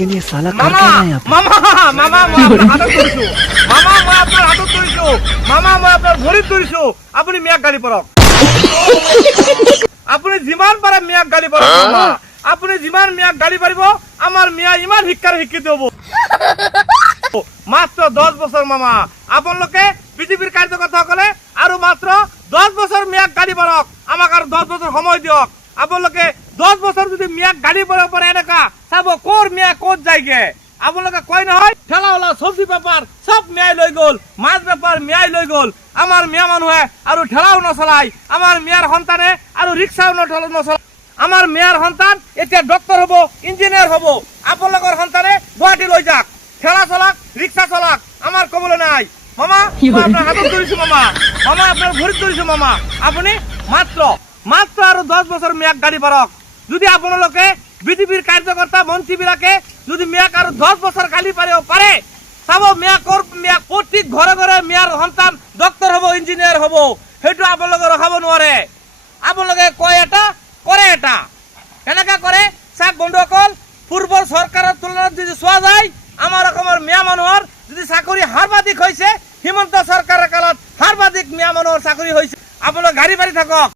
लेकिन ये साला कर মামা क्या रहा है यहाँ पे? মামা মামা মই আপনার হাতত ধরিছো মামা মই আপনার হাতত ধরিছো মামা মই আপনার ভৰিত ধরিছো আপুনি মিয়াক গালি পৰক আপুনি যিমান পাৰে মিয়াক গালি পৰক মামা আপুনি যিমান মিয়াক গালি পাৰিব আমাৰ মিয়া ইমান শিক্ষাৰ শিক্ষিত হ'ব মাত্ৰ 10 বছৰ মামা আপোনালোকে বিজেপিৰ কাৰ্যকৰ্তাসকলে আৰু মাত্ৰ 10 বছৰ মিয়াক গালি পৰক আমাক আৰু 10 বছৰ সময় দিয়ক আপোনালোকে 10 বছৰ যদি মিয়াক গালি পৰক পাৰে এনেকা চাব কোৰ মিয়া ক'ত যায়গে আপোনালোকে কয় নহয় ঠেলাওলা চব্জি বেপাৰ সব মিয়াই লৈ গ'ল মাছ বেপাৰ মিয়াই লৈ গ'ল আমাৰ মিয়া মানুহে আৰু ঠেলাও নচলাই আমাৰ মিয়াৰ সন্তানে আৰু ৰিক্সাও নচলাই আমাৰ মিয়াৰ সন্তান এতিয়া ডক্টৰ হ'ব ইঞ্জিনিয়াৰ হ'ব আপোনালোকৰ সন্তানে গুৱাহাটী লৈ যাক ঠেলা চলাক ৰিক্সা চলাক আমাৰ ক'বলৈ নাই মামা মই আপোনাৰ হাতত ধৰিছো মামা মামা আপোনাৰ ভৰিত ধৰিছো মামা আপুনি মাত্ৰ আৰু 10 বছৰ মিয়াক গাড়ী পৰক যদি আপোনালোকে বিজেপিৰ কাৰ্যকৰ্তা মন্ত্ৰীবিলাকে যদি মিয়াক আৰু 10 বছৰ গালি পাৰিব পাৰে চাব মিয়া প্ৰত্যেক ঘৰে ঘৰে মিয়াৰ সন্তান ডক্টৰ হ'ব ইঞ্জিনিয়াৰ হ'ব সেইটো আপোনালোকে ৰখাব নোৱাৰে আপোনালোকে কয় এটা কৰে এটা কেনেকৈ কৰে চাওক বন্ধুসকল পূৰ্বৰ চৰকাৰৰ তুলনাত যদি চোৱা যায় আমাৰ অসমৰ মিয়া মানুহৰ যদি চাকৰি সৰ্বাধিক হৈছে হিমন্ত চৰকাৰৰ কালত সৰ্বাধিক মিয়া মানুহৰ চাকৰি হৈছে আপোনালোক গাড়ী পাৰি থাকক